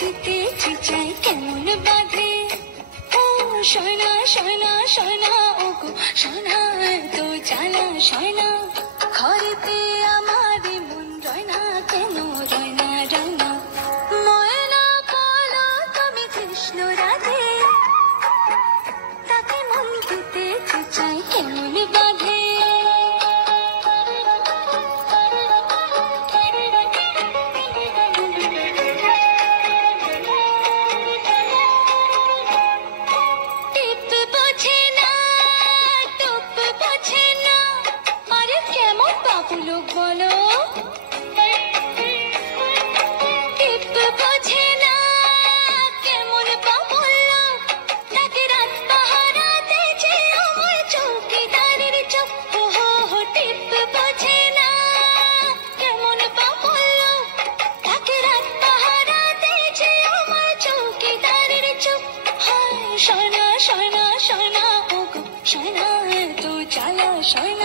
তুতে চিচাই কেমন বাঁধে ও সোনা সোনা সোনা ও গো সোনা তো জ্বালা সোনা ঘরেতে আমার মন রয় না কেন রয় না রয় না ময়না বলো তুমি কৃষ্ণ রাধে তাকে মন তুতে চিচাই কেমন বাঁধে লোক বলো টিপ বোঝে না কেমন বাবুল তাকে রাত পাহারাতে যে আমার চৌকিদারের চোখ হো হো টিপ বোঝে না কেমন বাবুল তাকে রাত পাহারাতে যে আমার চৌকিদারের চোখ হয় সোনা সোনা সোনা ও গো সোনা তো জ্বালা সোনা